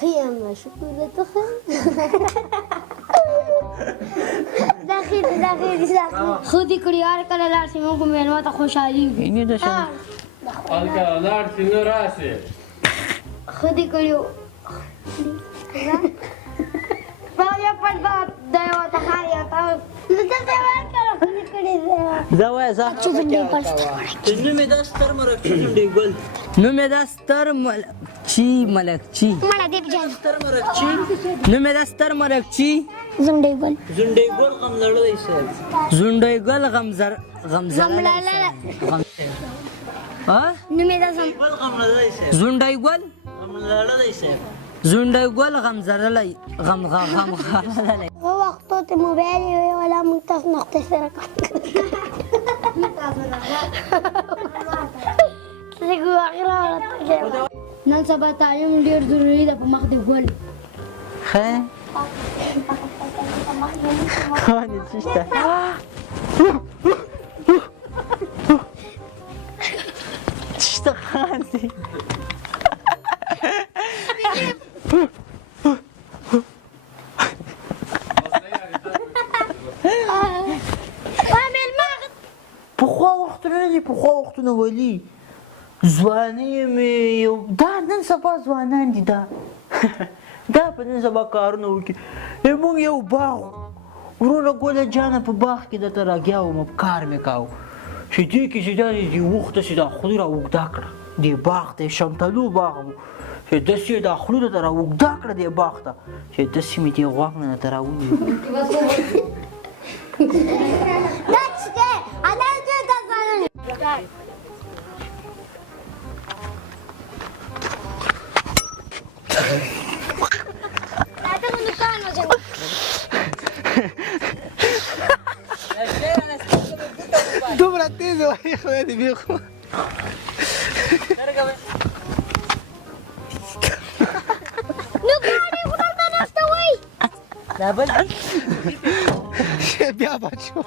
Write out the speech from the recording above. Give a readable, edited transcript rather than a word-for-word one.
خیام شکلات خیم داخل خودی کریار کله لارسی مون کو میلمه تا خوشحالی وي اینې د شم الکه لاړ شي نو راسي خودی کریو رایا پړدا دیو ته خاریا تا دته ورکړه خودی کړی زه وایه زه نوم یې دا ستر مرکچي ځونډی ګل نوم یې دا ستر ملکچي مړه دې بجان ستر مرکچي نوم یې دا ستر ملکچي زمډي ګل ځونډی ګل غم لړلی صاحب زونډی ګل غمزړلی ها نومې دا سم ګل غم لړلی صاحب زونډی ګل غم لړلی صاحب زونډی ګل غمزړلی غمغړلی هو وختو ته موبایل وی ولا مونږ تاسو نقطه سره څنګه اخره نن سبا تعلیم ډیر ضروری ده په مخ دی ګل ښه خانې څه شته څه شته خاندې پخوا وختونه دي پخوا وختونه ولي ځواني مې یو دا نن سبا ځوانان دي دا دا په نن سبا کارونه وکړي موږ یو باغ وروره ګله جانه په باغ کې درته راګیا وم کار مې کاوه چې دې کې چې دا دې وخته چې دا خولي را اوږده کړه دې باغ ته شمتلو باغ و چې داسې یې دا خوله درته را اوږده کړه دې باغ ته چې داسې مې دې غوږ نه درته را ونیو دومره تیز وایي خدای دې بېخو نو ګاډي خدای ته نشته وای دا بل بیا بچو